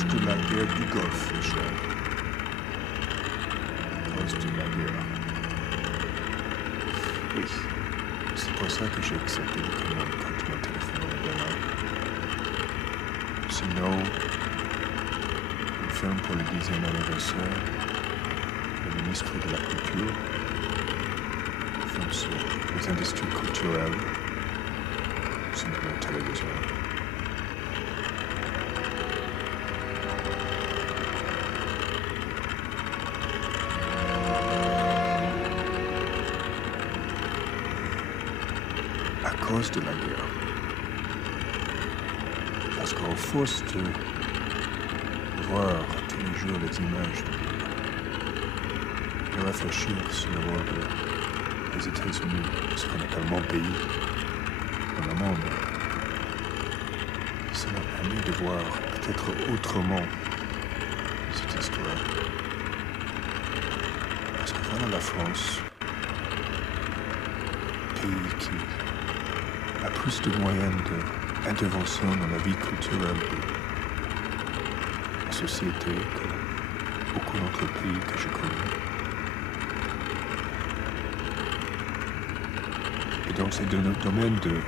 cause de la guerre du Golfe, Michel. À cause de la guerre. Oui. C'est pour ça que j'ai accepté le commande quand tu m'as téléphoné à Berlin. Sinon, un film pour le 10e anniversaire, le ministre de la Culture, un film sur les industries culturelles, simplement télévision. À cause de la guerre. Parce qu'à force de voir tous les jours les images de réfléchir sur le rôle des États-Unis, ce qu'on appelle mon pays, dans le monde, ça m'a permis de voir peut-être autrement cette histoire. Parce que voilà la France, pays qui a plus de moyens d'intervention dans la vie culturelle de la société que beaucoup d'autres pays que je connais. Et donc c'est dans le domaine de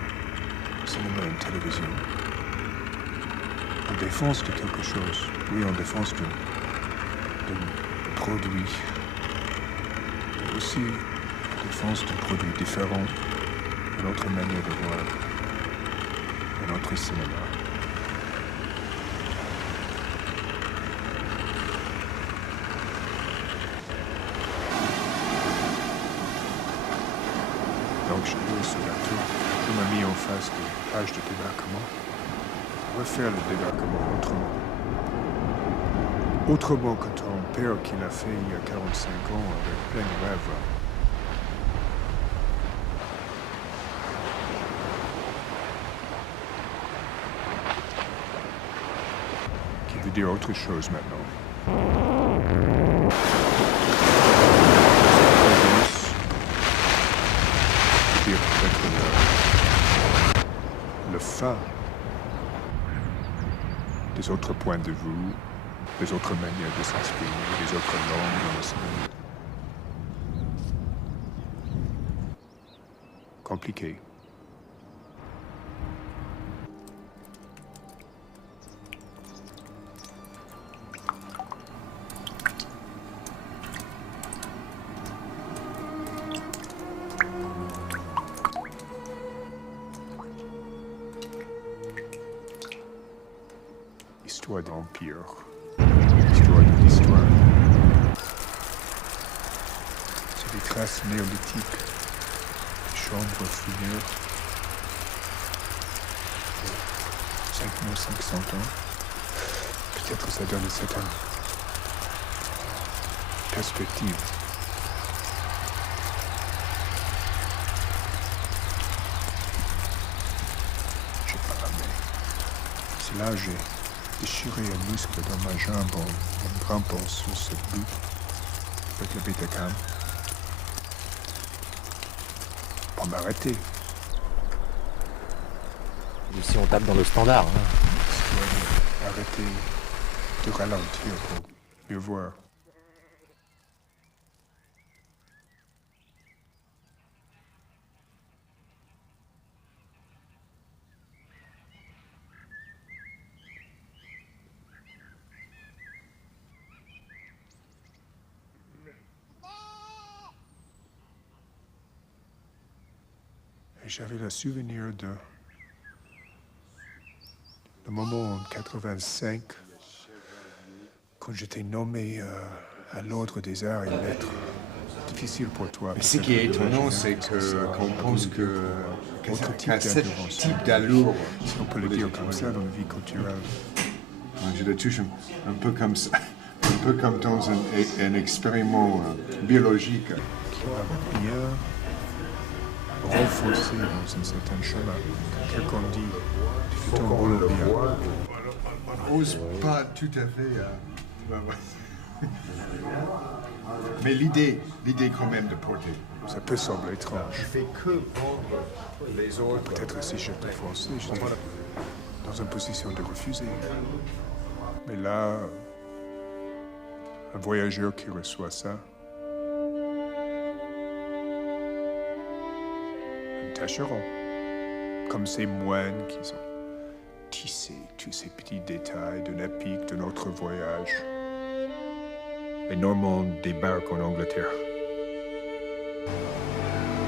cinéma et télévision. En défense de quelque chose, oui, en défense de produits, mais aussi en défense de produits différents, une autre manière de voir un autre cinéma. Donc je vais sur la tour, je m'ai mis en face des pages de débarquement, refaire le débarquement autrement. Autrement que ton père qui l'a fait il y a 45 ans avec plein de rêves. Qui veut dire autre chose maintenant. Dire peut-être le fin des autres points de vue, des autres manières de s'exprimer, des autres langues dans le cinéma. Compliqué. Histoire d'empire. Histoire de l'histoire. C'est des traces néolithiques. Des chambres funéraires. 5500 ans. Peut-être ça donne une certaine perspective. Je sais pas, mais c'est là j'ai déchiré un muscle dans ma jambe en grimpant sur ce bout avec le Betacam pour m'arrêter. Si on tape dans le standard. Hein. Arrêter de ralentir pour mieux voir. Et j'avais le souvenir de le moment en 85, quand j'étais nommé à l'Ordre des Arts et Lettres. Difficile pour toi. Mais ce qui est étonnant, c'est qu'on pense qu'un tel type d'allure, si on peut le dire comme ça, dans la vie culturelle. Je le touche un peu comme ça, un peu comme dans un expériment biologique. Qui va bien renforcer dans un certain chemin. Quelqu'un dit, tu fais ton boulot bien. On n'ose pas tout à fait. Mais l'idée quand même de porter. Ça peut sembler étrange. Je fais que vendre les autres. Peut-être si j'étais français, j'étais dans une position de refuser. Mais là, un voyageur qui reçoit ça, un tâcheron, comme ces moines qui ont tissé tous ces petits détails de l'épique de notre voyage. Les Normands débarquent en Angleterre.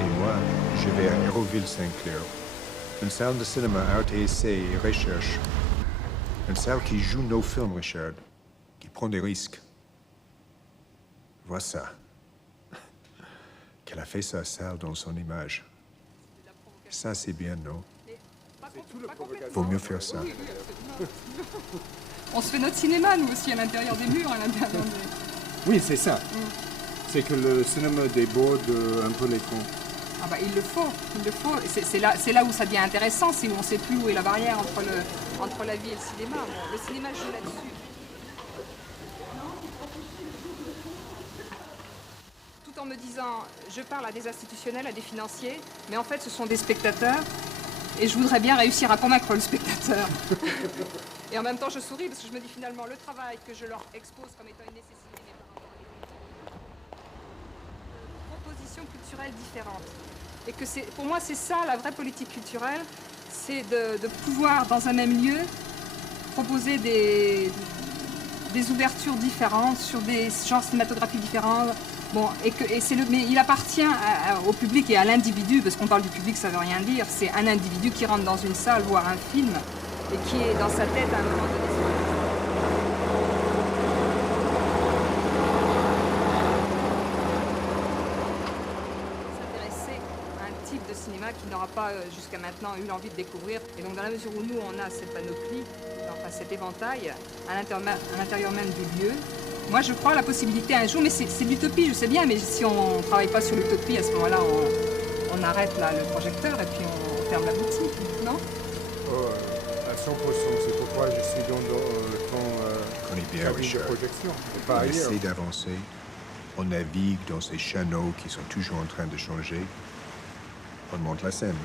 Et moi, je vais à Hérouville-Saint-Clair, une salle de cinéma art et essai et recherche. Une salle qui joue nos films, Richard, qui prend des risques. Vois ça. Qu'elle a fait sa salle dans son image. Ça, c'est bien, non? Vaut mieux faire ça. On se fait notre cinéma, nous aussi, à l'intérieur des murs, à l'intérieur des... Oui, c'est ça. C'est que le cinéma déborde un peu les fonds. Ah bah, il le faut. C'est là où ça devient intéressant, c'est où on ne sait plus où est la barrière entre la vie et le cinéma. Bon, le cinéma joue là-dessus. Tout en me disant, je parle à des institutionnels, à des financiers, mais en fait ce sont des spectateurs, et je voudrais bien réussir à convaincre le spectateur. Et en même temps je souris parce que je me dis finalement, le travail que je leur expose comme étant une nécessité n'est pas propositions culturelles différentes. Et que pour moi c'est ça la vraie politique culturelle, c'est de pouvoir dans un même lieu proposer des ouvertures différentes sur des genres cinématographiques différents. Bon, mais il appartient au public et à l'individu, parce qu'on parle du public, ça veut rien dire. C'est un individu qui rentre dans une salle voir un film et qui est dans sa tête à un moment donné. S'intéresser à un type de cinéma qu'il n'aura pas jusqu'à maintenant eu l'envie de découvrir. Et donc dans la mesure où nous, on a cette panoplie, enfin cet éventail, à l'intérieur même du lieu, moi, je crois à la possibilité un jour, mais c'est l'utopie, je sais bien, mais si on ne travaille pas sur l'utopie, à ce moment-là, on arrête là, le projecteur et puis on ferme la boutique, non? À 100%, c'est pourquoi je suis dans On est bien, cabine de Richard. projection. On Pas ailleurs. essaie d'avancer. On navigue dans ces canaux qui sont toujours en train de changer. On monte la scène.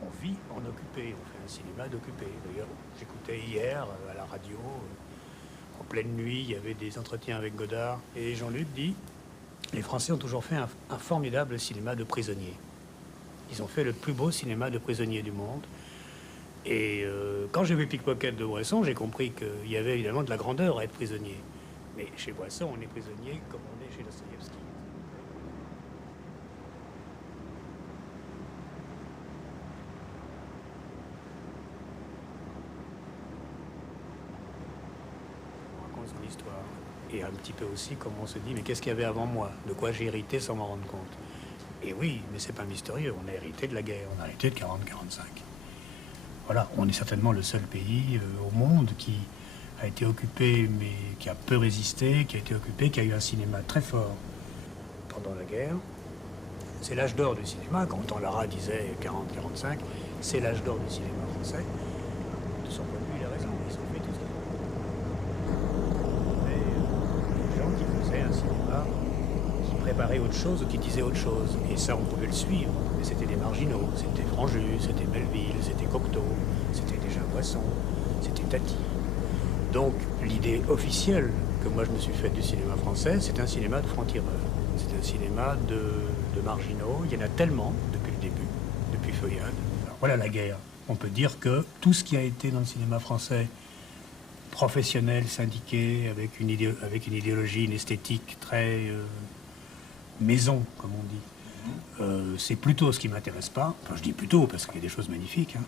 On vit en occupé, on fait un cinéma d'occupé. D'ailleurs, j'écoutais hier à la radio, en pleine nuit, il y avait des entretiens avec Godard. Et Jean-Luc dit, les Français ont toujours fait un formidable cinéma de prisonniers. Ils ont fait le plus beau cinéma de prisonniers du monde. Et quand j'ai vu Pickpocket de Bresson, j'ai compris qu'il y avait évidemment de la grandeur à être prisonnier. Mais chez Bresson, on est prisonnier comme on est chez Dostoïevski. On raconte son histoire. Et un petit peu aussi, comme on se dit, mais qu'est-ce qu'il y avait avant moi? De quoi j'ai hérité sans m'en rendre compte? Et oui, mais c'est pas mystérieux, on a hérité de la guerre, on a hérité de 40-45. Voilà, on est certainement le seul pays au monde qui a été occupé, mais qui a peu résisté, qui a été occupé, qui a eu un cinéma très fort pendant la guerre. C'est l'âge d'or du cinéma, quand Lara disait 40-45, c'est l'âge d'or du cinéma français. De son point de vue, il a raison, ils ont fait tout ce qu'ils ont fait. Mais des gens qui faisaient un cinéma, qui préparaient autre chose ou qui disaient autre chose. Et ça, on pouvait le suivre. Mais c'était des marginaux, c'était Franjus, c'était Melville, c'était Cocteau, c'était déjà Poisson, c'était Tati. Donc, l'idée officielle que moi je me suis faite du cinéma français, c'est un cinéma de francs-tireurs. C'est un cinéma de marginaux. Il y en a tellement depuis le début, depuis Feuillade. Alors voilà la guerre. On peut dire que tout ce qui a été dans le cinéma français, professionnel, syndiqué, avec une idéologie, une esthétique très maison, comme on dit, c'est plutôt ce qui ne m'intéresse pas. Enfin, je dis plutôt parce qu'il y a des choses magnifiques. Hein.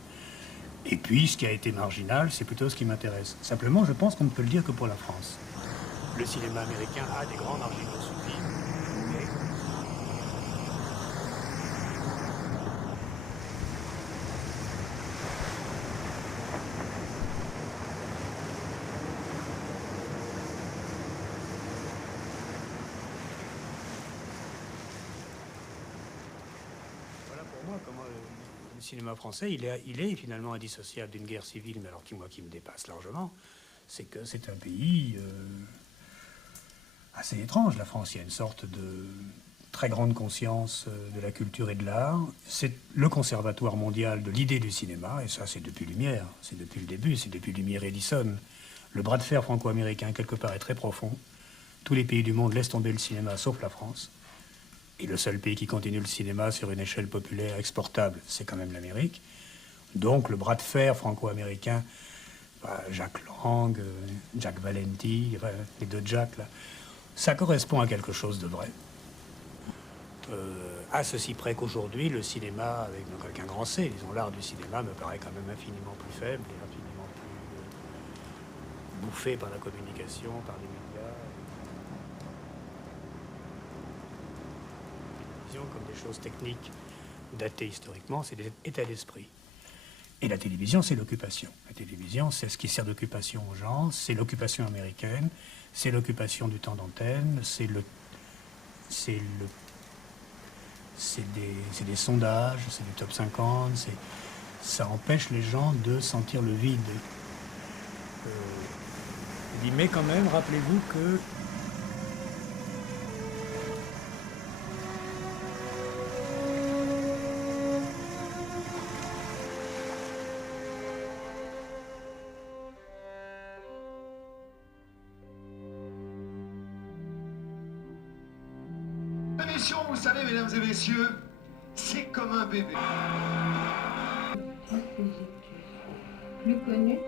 Et puis, ce qui a été marginal, c'est plutôt ce qui m'intéresse. Simplement, je pense qu'on ne peut le dire que pour la France. Le cinéma américain a des grands marginaux sublimes, mais... Voilà pour moi comment le cinéma français, il est finalement indissociable d'une guerre civile, mais alors qui me dépasse largement, c'est que c'est un pays assez étrange, la France. Il y a une sorte de très grande conscience de la culture et de l'art. C'est le conservatoire mondial de l'idée du cinéma, et ça c'est depuis Lumière, c'est depuis le début, c'est depuis Lumière et Edison. Le bras de fer franco-américain, quelque part, est très profond. Tous les pays du monde laissent tomber le cinéma, sauf la France. Et le seul pays qui continue le cinéma sur une échelle populaire exportable, c'est quand même l'Amérique. Donc le bras de fer franco-américain, Jacques Lang, Jack Valenti, les deux Jack, là, ça correspond à quelque chose de vrai. À ceci près qu'aujourd'hui, le cinéma, avec un grand C, disons l'art du cinéma, me paraît quand même infiniment plus faible et infiniment plus bouffé par la communication, par les médias. Comme des choses techniques datées historiquement, c'est des états d'esprit. Et la télévision, c'est l'occupation. La télévision, c'est ce qui sert d'occupation aux gens, c'est l'occupation américaine, c'est l'occupation du temps d'antenne, c'est des sondages, c'est du top 50, ça empêche les gens de sentir le vide. Il dit, mais quand même, rappelez-vous que Vous savez, mesdames et messieurs, c'est comme un bébé. Plus connu.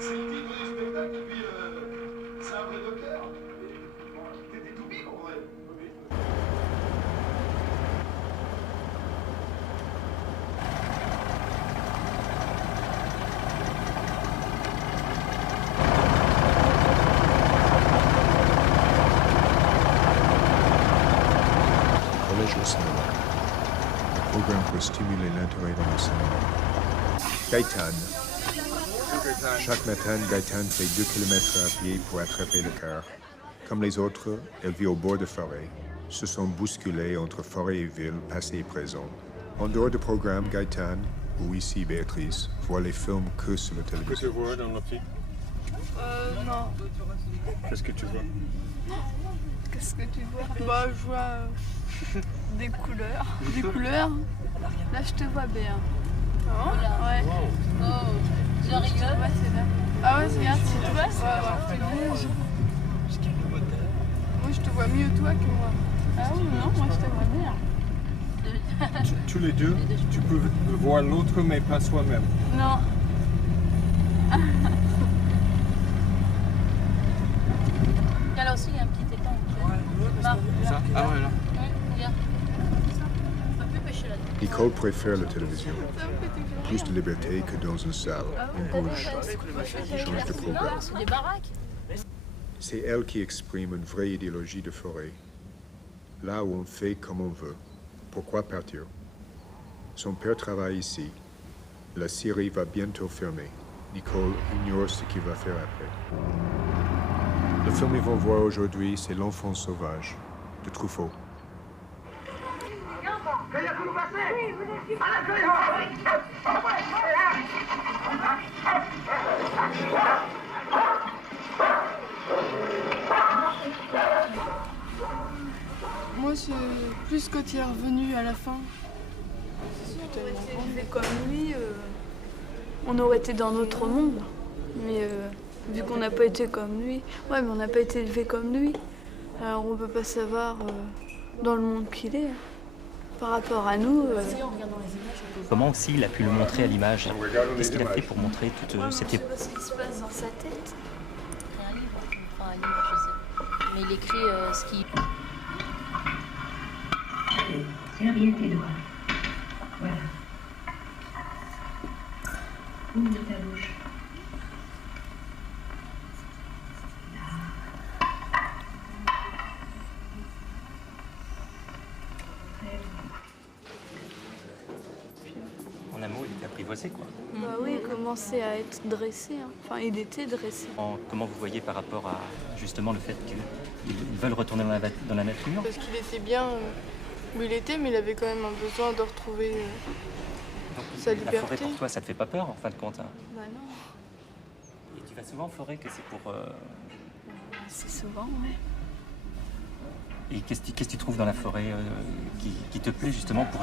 C'est le titre du spectacle et puis c'est un vrai docker. T'étais tout big en vrai. Collège au cinéma. Un programme pour stimuler l'intérêt dans le cinéma. Gaëtan. Chaque matin, Gaëtan fait 2 kilomètres à pied pour attraper le car. Comme les autres, elle vit au bord de forêt. Se sont bousculés entre forêt et ville, passé et présent. En dehors du programme, Gaëtan, ou ici Béatrice, voit les films que sur la télévision. Qu'est-ce que tu vois dans l'optique? Non. Qu'est-ce que tu vois? Qu'est-ce que tu vois? Bah, je vois des couleurs. Des couleurs. Là, je te vois bien. Oh, ouais. Oh, j'arrive. Ouais, c'est là. Ah ouais, regarde, c'est toi? Ouais. Moi, je te vois mieux toi que moi. Ah oui, non, moi, je te vois bien. Tous les deux, tu peux voir l'autre, mais pas soi-même. Non. Là aussi, il y a un petit étang. Ça? Ah ouais, là. Regarde. On peut plus pêcher là-dedans. Nicole préfère la télévision. Plus de liberté que dans une salle. On bouge, change de programme. C'est des baraques. C'est elle qui exprime une vraie idéologie de forêt. Là où on fait comme on veut. Pourquoi partir? Son père travaille ici. La scierie va bientôt fermer. Nicole ignore ce qu'il va faire après. Le film qu'ils vont voir aujourd'hui, c'est L'Enfant sauvage de Truffaut. Moi, c'est plus quand il est revenu à la fin. Si on aurait été élevé comme lui, on aurait été dans notre monde. Mais vu qu'on n'a pas été comme lui, ouais, mais on n'a pas été élevé comme lui. Alors on peut pas savoir dans le monde qu'il est. Par rapport à nous. Comment aussi il a pu le montrer à l'image? Qu'est-ce qu'il a fait pour montrer toute cette époque? Ce qui se passe dans sa tête. Un livre, enfin un livre, je sais. Mais il écrit ce qui. Tiens bien tes doigts. Voilà. Ouvre ta bouche. En un mot, il était apprivoisé, quoi. Bah oui, il commençait à être dressé. Hein. Enfin, il était dressé. Comment vous voyez par rapport à justement le fait qu'ils veulent retourner dans la nature? Parce qu'il était bien où il était, mais il avait quand même un besoin de retrouver sa liberté. La forêt, pour toi, ça te fait pas peur, en fin de compte, hein? Bah non. Et tu vas souvent en forêt que c'est pour... C'est souvent, ouais. Et qu'est-ce que tu trouves dans la forêt qui te plaît justement pour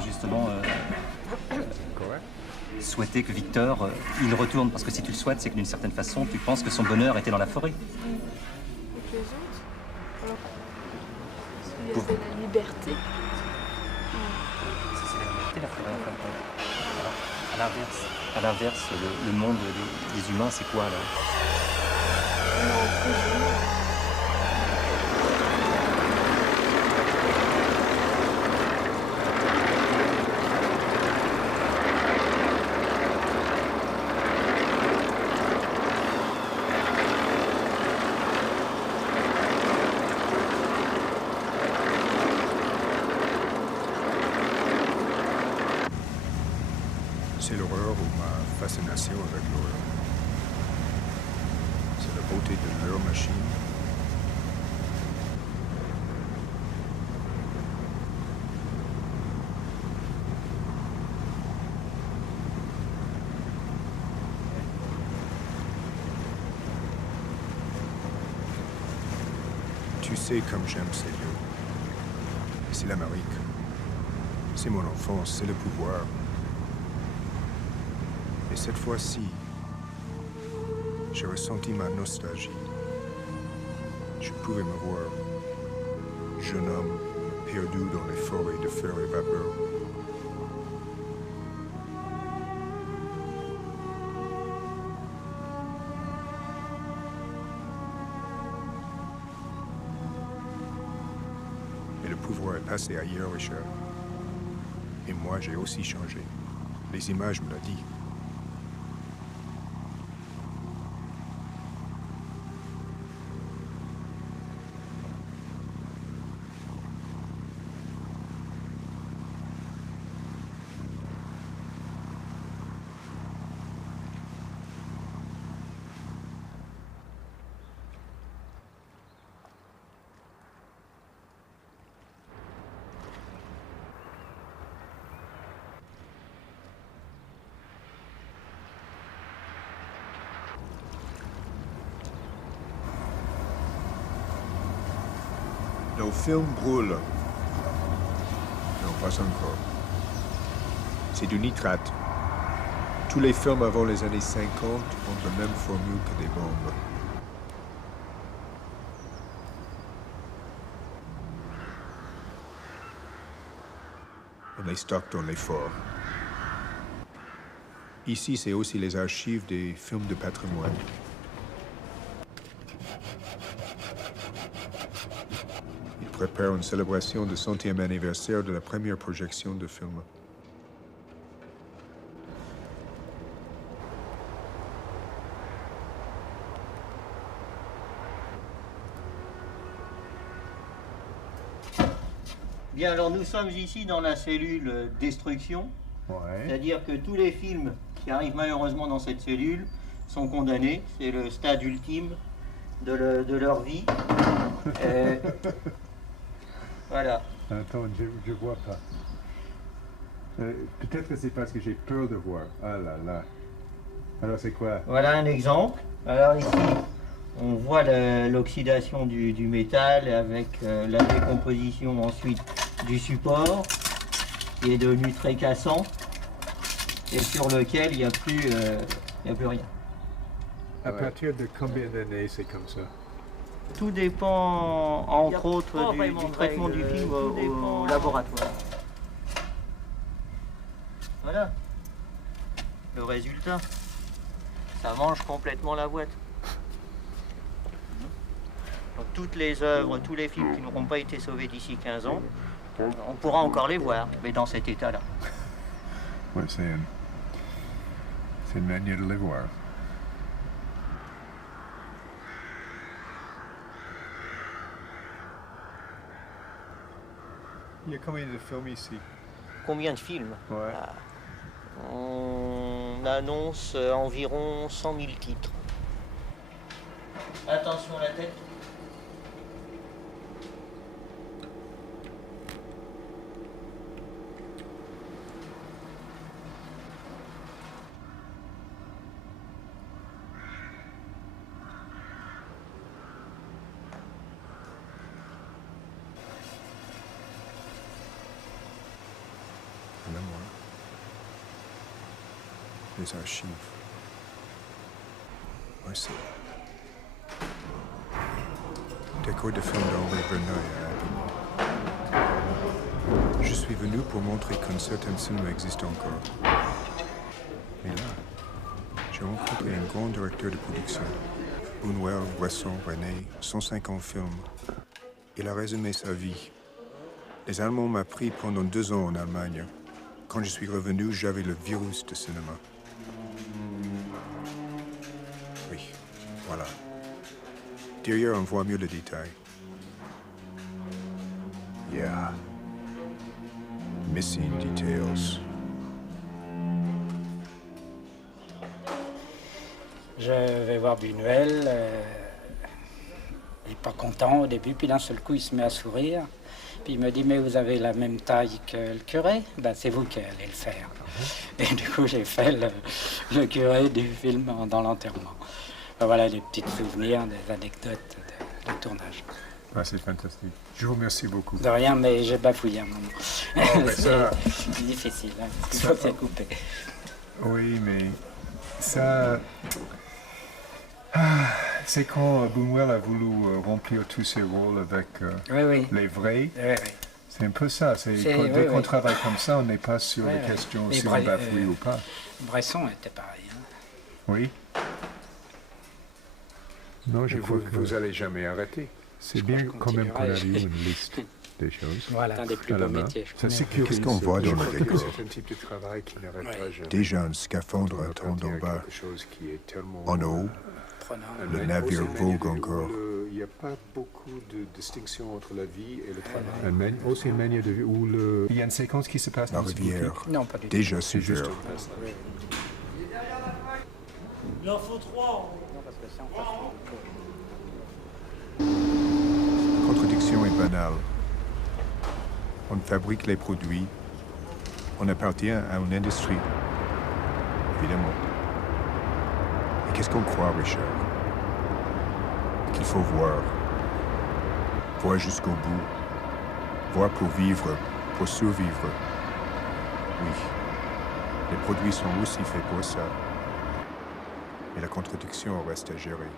souhaiter que Victor il retourne? Parce que si tu le souhaites, c'est que d'une certaine façon, tu penses que son bonheur était dans la forêt. Avec les autres. Alors, il y avait la liberté. C'est la liberté, la forêt, en fin de compte. Alors, à l'inverse, le monde des humains, c'est quoi alors? C'est l'horreur ou ma fascination avec l'horreur. C'est la beauté de leur machine. Tu sais comme j'aime ces lieux. C'est l'Amérique. C'est mon enfance, c'est le pouvoir. Et cette fois-ci, j'ai ressenti ma nostalgie. Je pouvais me voir, jeune homme perdu dans les forêts de fer et vapeur. Mais le pouvoir est passé ailleurs, Richard. Et moi, j'ai aussi changé. Les images me l'ont dit. Nos films brûlent. Non, pas encore. C'est du nitrate. Tous les films avant les années 50 ont la même formule que des bombes. On les stocke dans les forts. Ici, c'est aussi les archives des films de patrimoine. Ils préparent une célébration du 100e anniversaire de la première projection de film. Bien, alors nous sommes ici dans la cellule destruction, c'est-à-dire que tous les films qui arrivent malheureusement dans cette cellule sont condamnés. C'est le stade ultime de leur vie. Voilà. Attends, je vois pas. Peut-être que c'est parce que j'ai peur de voir. Ah là là. Alors c'est quoi? Voilà un exemple. Alors ici, on voit l'oxydation du métal avec la décomposition ensuite du support qui est devenu très cassant et sur lequel il n'y a plus rien. À partir de combien d'années c'est comme ça? Tout dépend entre autres du traitement du film au laboratoire. Voilà le résultat. Ça mange complètement la boîte. Donc, toutes les œuvres, tous les films qui n'auront pas été sauvés d'ici 15 ans, on pourra encore les voir, mais dans cet état-là. Ouais, c'est une manière de les voir. Il y a combien de films ici? Combien de films? Ouais. On annonce environ 100 000 titres. Attention à la tête. Les archives. Voici. Décor de film d'Henri Verneuil à Avignon. Je suis venu pour montrer qu'un certain cinéma existe encore. Et là, j'ai rencontré un grand directeur de production. Buñuel, Bresson, René, 150 films. Il a résumé sa vie. Les Allemands m'ont pris pendant 2 ans en Allemagne. Quand je suis revenu, j'avais le virus du cinéma. Oui, voilà. Derrière, on voit mieux le détail. Yeah. Missing details. Je vais voir Buñuel. Il n'est pas content au début, puis d'un seul coup, il se met à sourire. Puis il me dit, mais vous avez la même taille que le curé? Ben, c'est vous qui allez le faire. Et du coup, j'ai fait le curé du film dans l'enterrement. Ben, voilà les petits souvenirs, des anecdotes de tournage. Ah, c'est fantastique. Je vous remercie beaucoup. De rien, mais j'ai bafouillé un moment. Oh, c'est difficile, hein, parce qu'il faut se couper. Oui, mais ça... c'est quand Buñuel a voulu remplir tous ses rôles avec les vrais. Oui. C'est un peu ça. Dès qu'on travaille comme ça, on n'est pas sur les questions si on bafouille ou pas. Bresson était pareil. Hein. Oui. Non, je crois que vous n'allez jamais arrêter. C'est bien quand même qu'on a eu une liste des choses. Voilà, un des plus beaux métiers. Qu'est-ce qu'on voit dans le décor? C'est un type de travail qui n'arrête pas jamais. Déjà un scaphandre attend en bas. En haut, le navire vogue encore. Il n'y a pas beaucoup de distinction entre la vie et le travail. Aussi une manière de vie où il y a une séquence qui se passe la dans rivière, non, pas du déjà super. Il en faut 3. La contradiction est banale. On fabrique les produits, on appartient à une industrie, évidemment. Et qu'est-ce qu'on croit, Richard? Qu'il faut voir jusqu'au bout. Boire pour vivre, pour survivre. Oui, les produits sont aussi faits pour ça. Et la contradiction reste à gérer.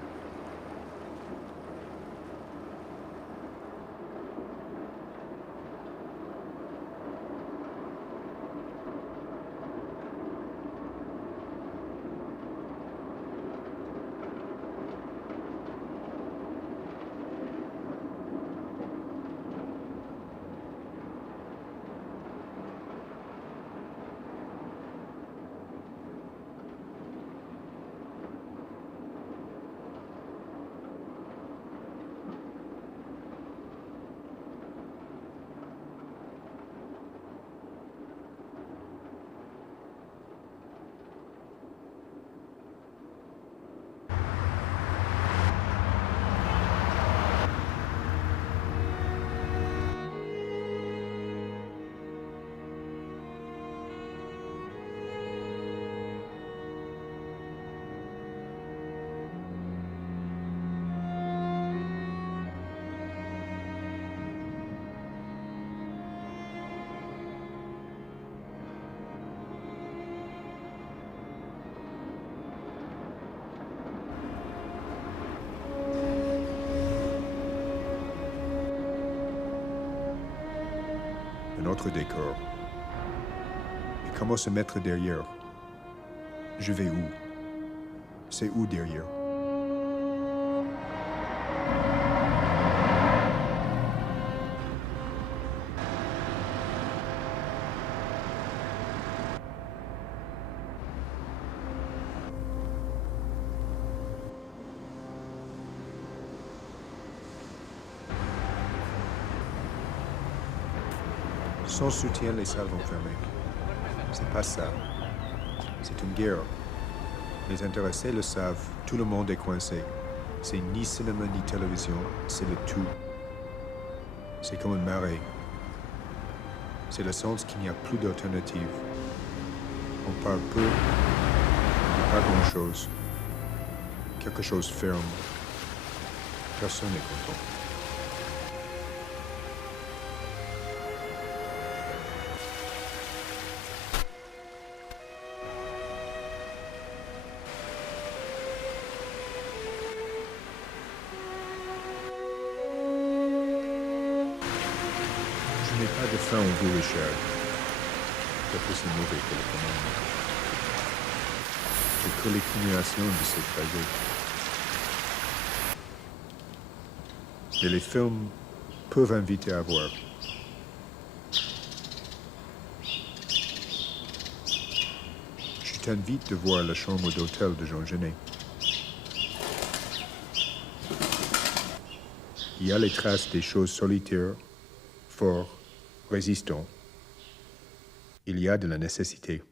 Un autre décor. Et comment se mettre derrière? Je vais où? C'est où derrière? Sans soutien, les salles vont fermer. C'est pas ça. C'est une guerre. Les intéressés le savent, tout le monde est coincé. C'est ni cinéma ni télévision, c'est le tout. C'est comme une marée. C'est le sens qu'il n'y a plus d'alternative. On parle peu, pas grand-chose. Quelque chose ferme. Personne n'est content. Je n'ai pas de faim en vous, Richard. C'est aussi mauvais que le commandement. C'est que l'accumulation de ces trajets. Et les films peuvent inviter à voir. Je t'invite de voir la chambre d'hôtel de Jean Genet. Il y a les traces des choses solitaires, forts, résistants. Il y a de la nécessité.